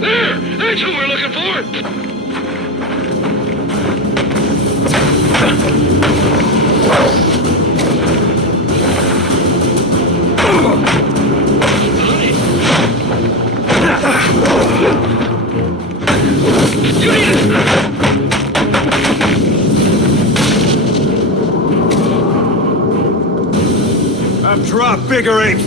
There! That's who we're looking for! Drop, figure eight!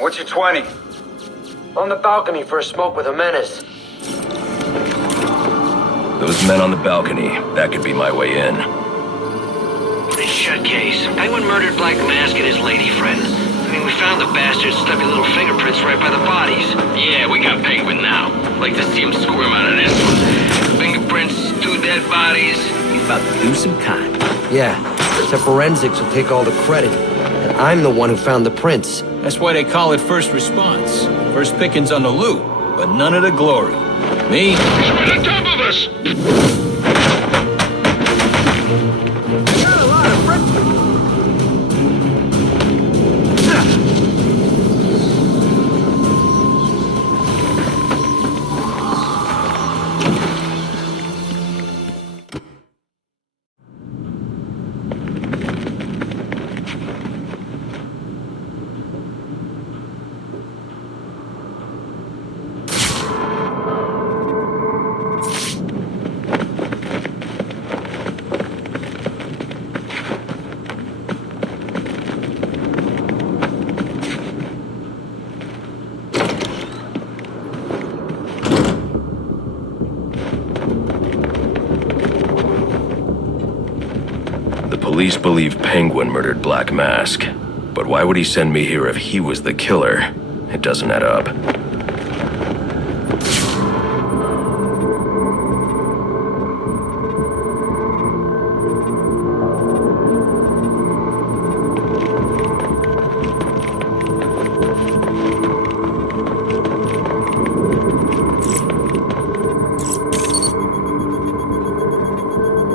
What's your 20? On the balcony for a smoke with a menace. Those men on the balcony, that could be my way in. It's shut case. Penguin murdered Black Mask and his lady friend. I mean, we found the bastard's stubby little fingerprints right by the bodies. Yeah, we got Penguin now. Like to see him squirm out of this one. Fingerprints, 2 dead bodies. He's about to do some time. Yeah, except forensics will take all the credit. And I'm the one who found the prints. That's why they call it first response. First pickings on the loot, but none of the glory. Me? He's right on top of us! Got a lot of friends. Police believe Penguin murdered Black Mask. But why would he send me here if he was the killer? It doesn't add up.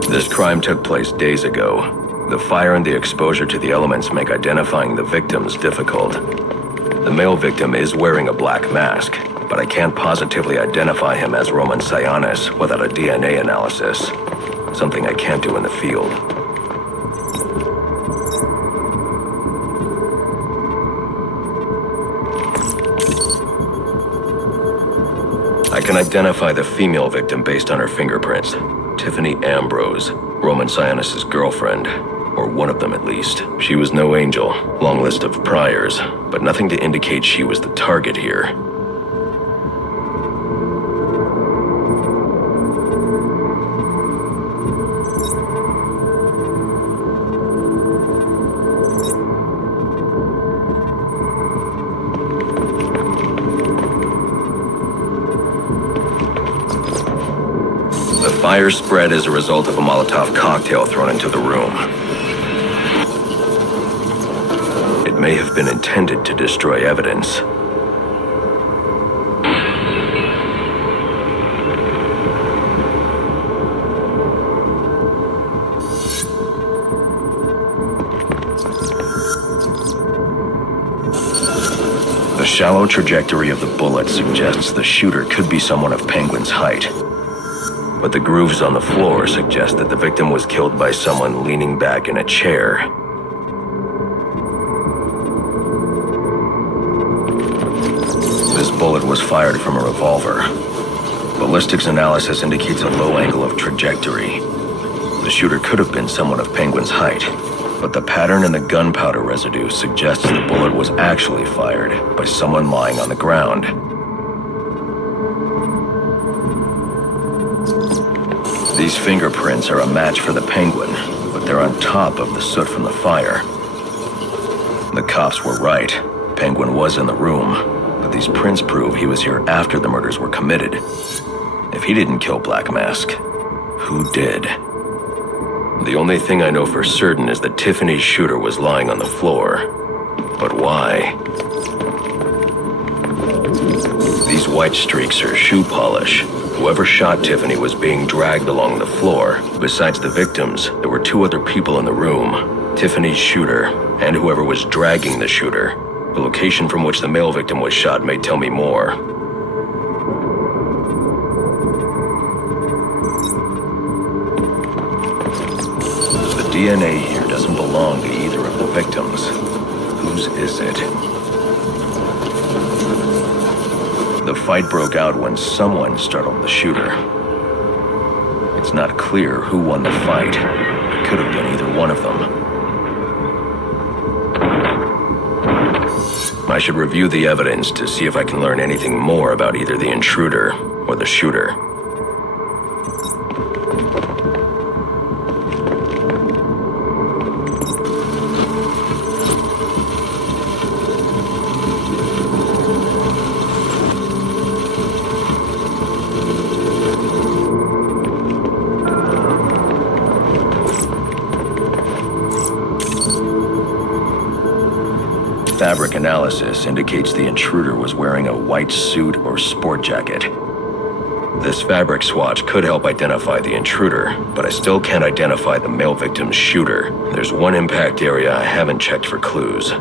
This crime took place days ago. The fire and the exposure to the elements make identifying the victims difficult. The male victim is wearing a black mask, but I can't positively identify him as Roman Sionis without a DNA analysis. Something I can't do in the field. I can identify the female victim based on her fingerprints. Tiffany Ambrose, Roman Sionis' girlfriend. Or one of them at least. She was no angel, long list of priors, but nothing to indicate she was the target here. The fire spread as a result of a Molotov cocktail thrown into the room. It may have been intended to destroy evidence. The shallow trajectory of the bullet suggests the shooter could be someone of Penguin's height. But the grooves on the floor suggest that the victim was killed by someone leaning back in a chair. This bullet was fired from a revolver. Ballistics analysis indicates a low angle of trajectory. The shooter could have been someone of Penguin's height, but the pattern in the gunpowder residue suggests the bullet was actually fired by someone lying on the ground. These fingerprints are a match for the Penguin, but they're on top of the soot from the fire. The cops were right. Penguin was in the room, but these prints prove he was here after the murders were committed. If he didn't kill Black Mask, who did? The only thing I know for certain is that Tiffany's shooter was lying on the floor. But why? These white streaks are shoe polish. Whoever shot Tiffany was being dragged along the floor. Besides the victims, there were two other people in the room. Tiffany's shooter, and whoever was dragging the shooter. The location from which the male victim was shot may tell me more. The DNA here doesn't belong to either of the victims. Whose is it? The fight broke out when someone startled the shooter. It's not clear who won the fight. It could have been either one of them. I should review the evidence to see if I can learn anything more about either the intruder or the shooter. Fabric analysis indicates the intruder was wearing a white suit or sport jacket. This fabric swatch could help identify the intruder, but I still can't identify the male victim's shooter. There's one impact area I haven't checked for clues.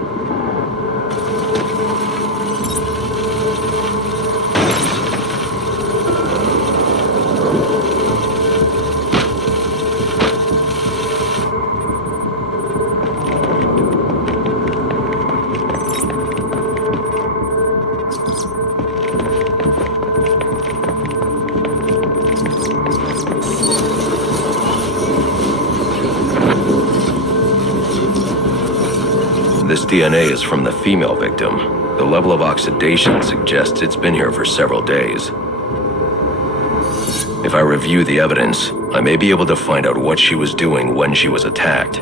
This DNA is from the female victim. The level of oxidation suggests it's been here for several days. If I review the evidence, I may be able to find out what she was doing when she was attacked.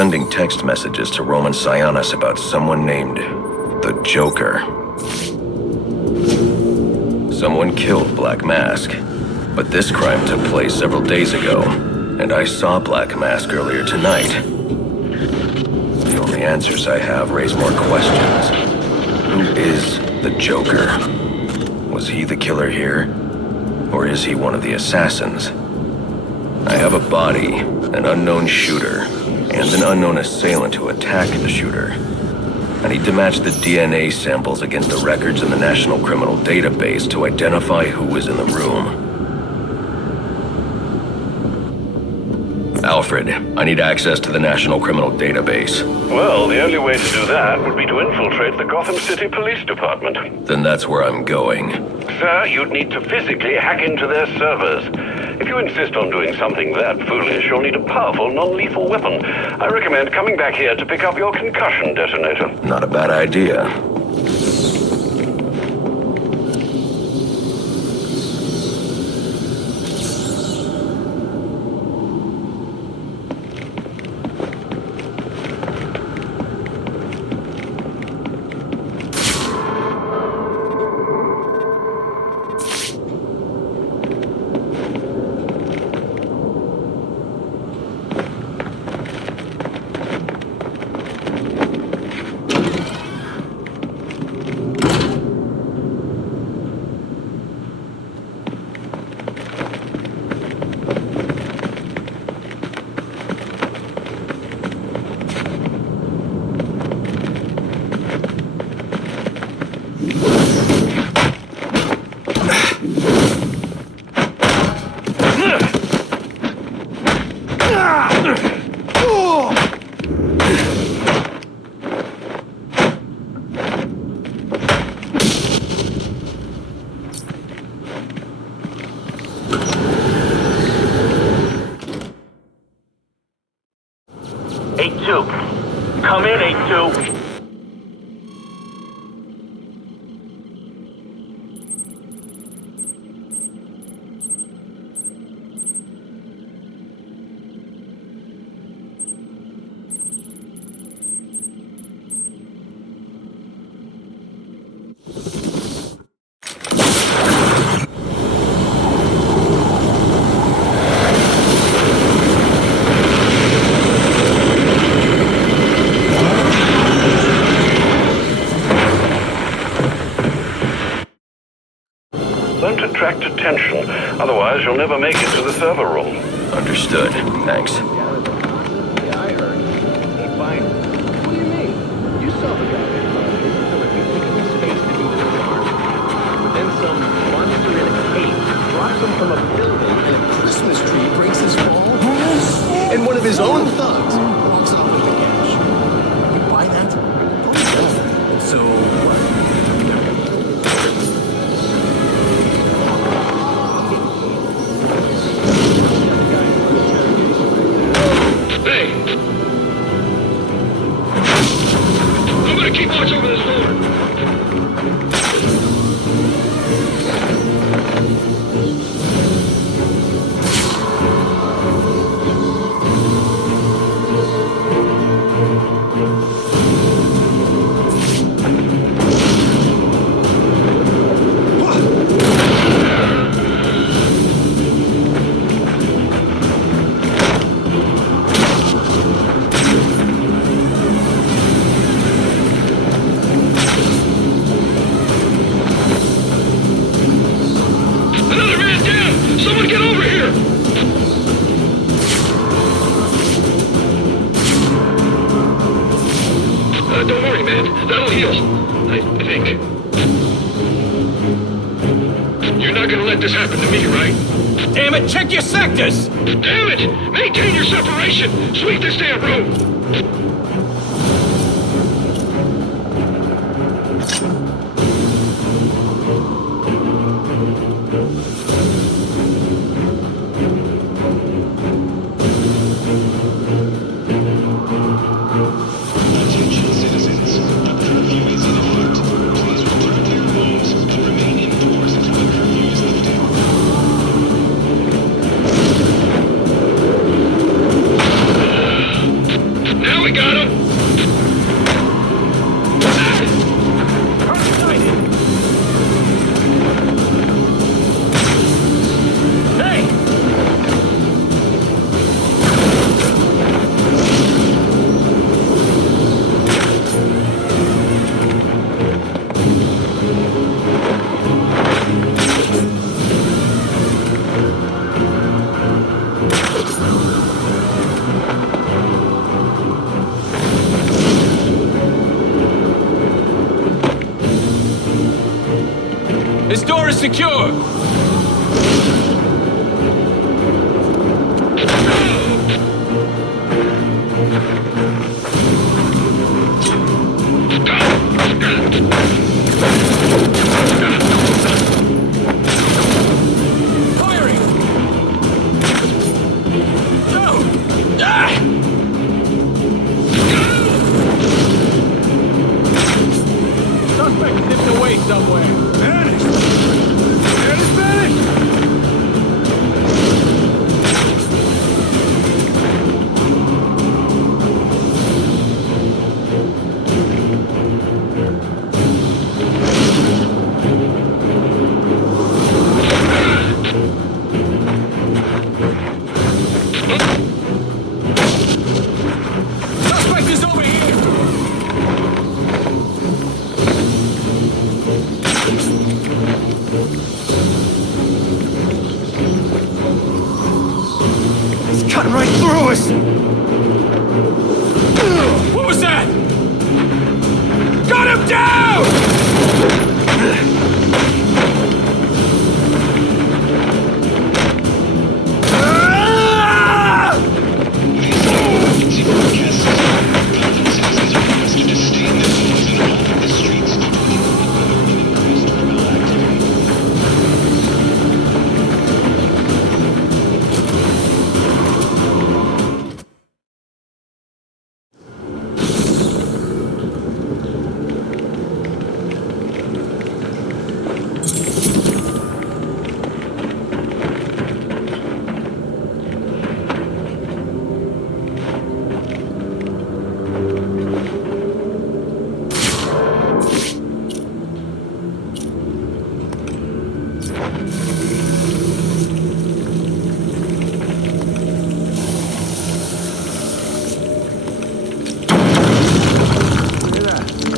Sending text messages to Roman Sionis about someone named the Joker. Someone killed Black Mask, but this crime took place several days ago, and I saw Black Mask earlier tonight. The only answers I have raise more questions. Who is the Joker? Was he the killer here? Or is he one of the assassins? I have a body, an unknown shooter, and an unknown assailant who attacked the shooter. I need to match the DNA samples against the records in the National Criminal Database to identify who was in the room. Alfred, I need access to the National Criminal Database. Well, the only way to do that would be to infiltrate the Gotham City Police Department. Then that's where I'm going. Sir, you'd need to physically hack into their servers. If you insist on doing something that foolish, you'll need a powerful, non-lethal weapon. I recommend coming back here to pick up your concussion detonator. Not a bad idea. to. Don't attract attention, otherwise you'll never make it to the server room. Understood. Thanks. Yeah, I heard. Hey, fine. What do you mean? You saw the guy that taking his space to do this job. But then some monster in a cape drops him from a building, and a Christmas tree breaks his fall. And one of his own thugs walks off with the cash. You buy that? Oh, no. So, what? Hey! I'm gonna keep watch over this door. Another man down! Someone get over here! Don't worry, man. That'll heal. I think. You're not gonna let this happen to me, right? Damn it, check your sectors! Damn it! Maintain your separation! Sweep this damn room! Attention citizens, the curfew is in effect. Please return to your homes and remain indoors until the curfew is lifted. Now we got him! Hey! This door is secure! Firing! No! Ah! Suspect dipped away somewhere. Vanished! Vanished, vanished! Suspect is over here! He's cutting right through us! What was that? Got him down! Emergency broadcast system. Gotham citizens are requested to stay in their homes and avoid the streets due to increased criminal activity.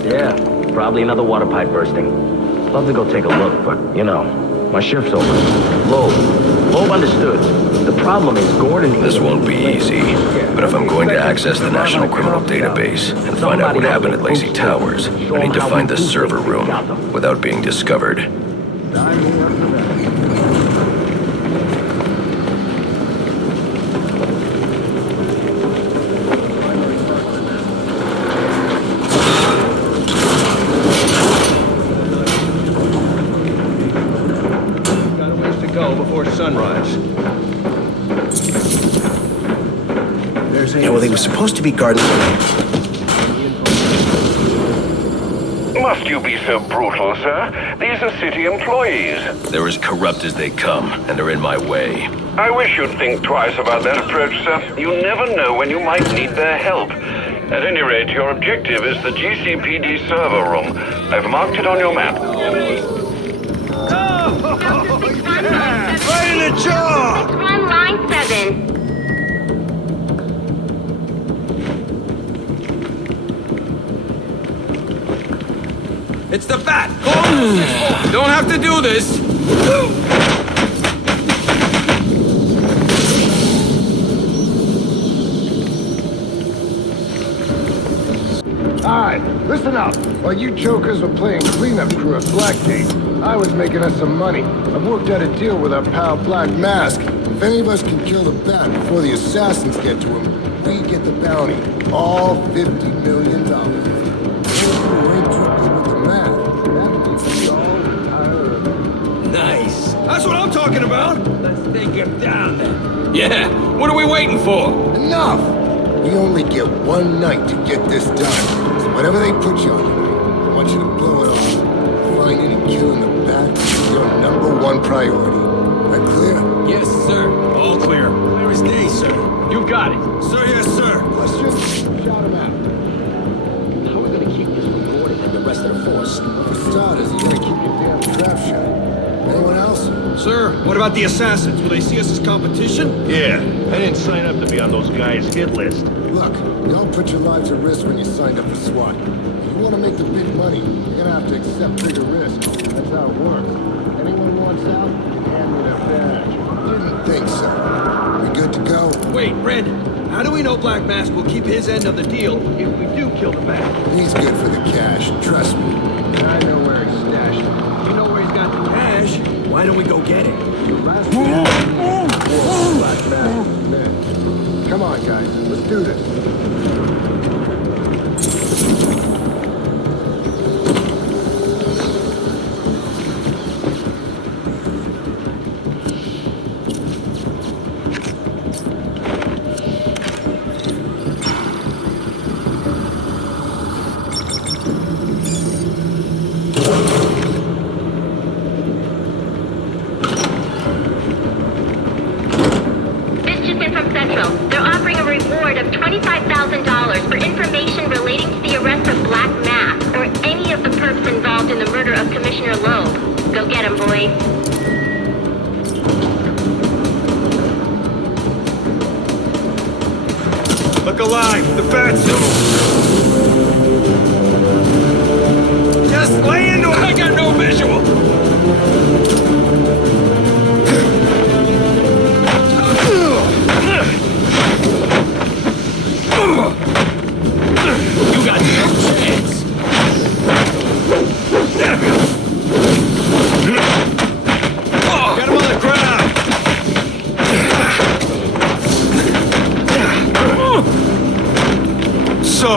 Yeah, probably another water pipe bursting. Love to go take a look, but, you know, my shift's over. Loeb understood. The problem is Gordon... This won't be easy, but if I'm going to access the National Criminal Database and find out what happened at Lacey Towers, I need to find the server room without being discovered. Sunrise. Yeah, well, they were supposed to be guarding. Must you be so brutal, sir? These are city employees. They're as corrupt as they come, and they're in my way. I wish you'd think twice about that approach, sir. You never know when you might need their help. At any rate, your objective is the GCPD server room. I've marked it on your map. Right in the jaw! It's on line 7. It's the bat! Oh. Don't have to do this! Alright, listen up. While you jokers were playing cleanup crew at Blackgate, I was making us some money. I've worked out a deal with our pal Black Mask. If any of us can kill the bat before the assassins get to him, we get the bounty. All $50 million. We're in trouble with the math. That means we all retire early. Nice. That's what I'm talking about. Let's take him down then. Yeah, what are we waiting for? Enough! We only get one night to get this done. So whatever they put you on tonight, I want you to blow it off. Finding and killing the bat is your #1 priority. That clear? Yes, sir. All clear. Clear as day, sir. You got it. Sir, yes, sir. Question? Shout him out. How are we gonna keep this from Gordon and the rest of the force? For starters, you gotta keep your damn trap shut. Anyone else? Sir, what about the assassins? Will they see us as competition? Yeah, I didn't sign up to be on those guys' hit list. Look, y'all put your lives at risk when you signed up for SWAT. If you want to make the big money, you're gonna have to accept bigger risk. That's how it works. Anyone wants out, you hand me their badge. Didn't think so. We good to go? Wait, Red, how do we know Black Mask will keep his end of the deal if we do kill the bat? He's good for the cash, trust me. I know where he's stashed it. You know where he's got the cash? Why don't we go get it? Your last Black Mask is men. Come on, guys, let's do this. $25,000 for information relating to the arrest of Black Mask or any of the perps involved in the murder of Commissioner Loeb. Go get him, boys. Look alive! The bat's just lay into it! I got no visual! You got no chance! Get him on the ground! So...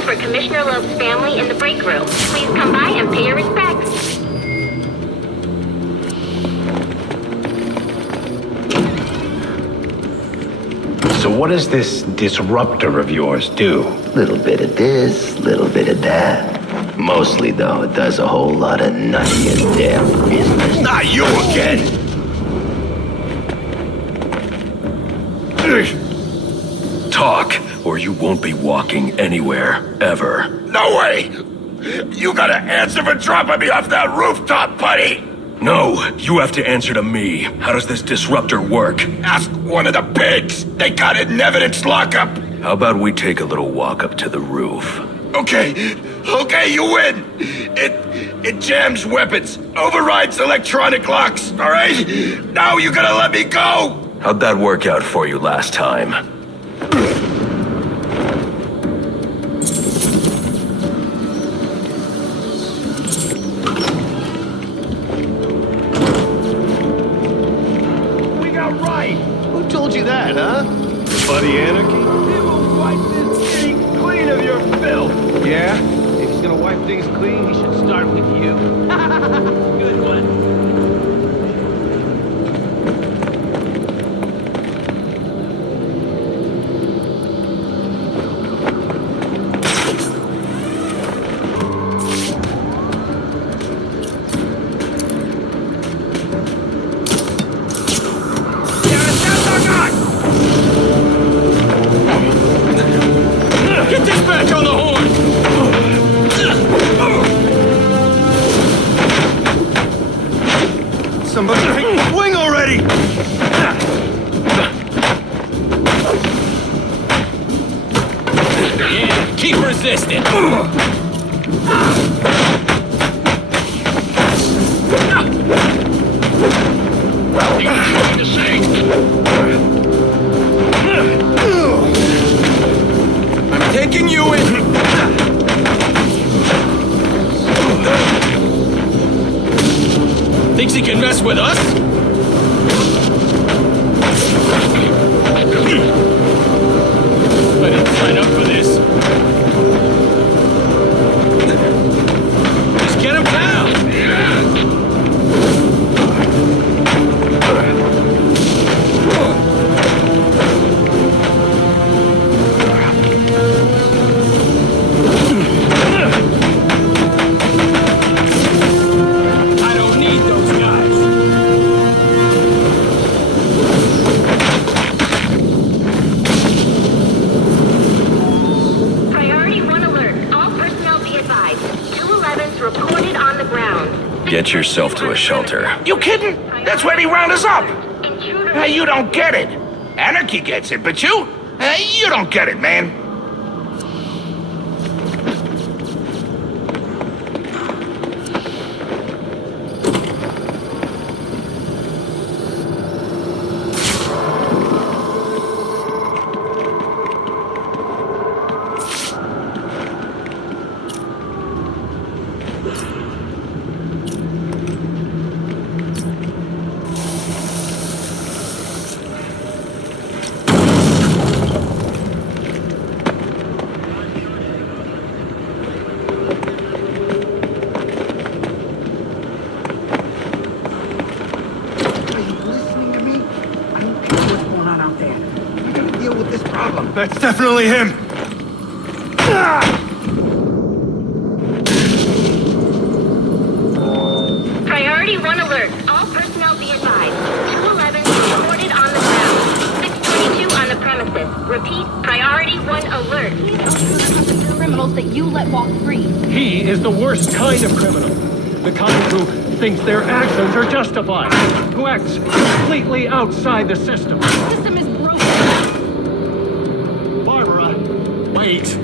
request for Commissioner Loeb's family in the break room. Please come by and pay your respects. So what does this disruptor of yours do? Little bit of this, little bit of that. Mostly, though, it does a whole lot of nutty and damn business. Not you again! Talk, or you won't be walking anywhere, ever. No way! You gotta answer for dropping me off that rooftop, buddy! No, you have to answer to me. How does this disruptor work? Ask one of the pigs! They got it in evidence lockup! How about we take a little walk up to the roof? Okay, you win! It jams weapons, overrides electronic locks, alright? Now you gotta let me go! How'd that work out for you last time? We got right! Who told you that, huh? Buddy Anarchy? He will wipe this city clean of your filth! Yeah? If he's gonna wipe things clean, he should start with you. Good one. Get dispatch on the horn! Somebody take wing already! Yeah, keep resisting! What are you trying to say? I'm taking you in! Thinks he can mess with us? I didn't sign up for this. Just get him down! I don't need those guys. Priority 1 alert. All personnel be advised. 211's reported on the ground. Get yourself to a shelter. You kidding? That's when he round us up! Intruder. Hey, you don't get it! Anarchy gets it, but you? You don't get it, man! That's definitely him. Priority 1 alert. All personnel be advised. 211's reported on the ground. 622 on the premises. Repeat, priority 1 alert. The criminals that you let walk free. He is the worst kind of criminal. The kind who thinks their actions are justified. Who acts completely outside the system. The system is broken. Barbara, wait.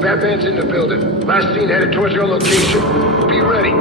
Batman's in the building. Last seen headed towards your location. Be ready.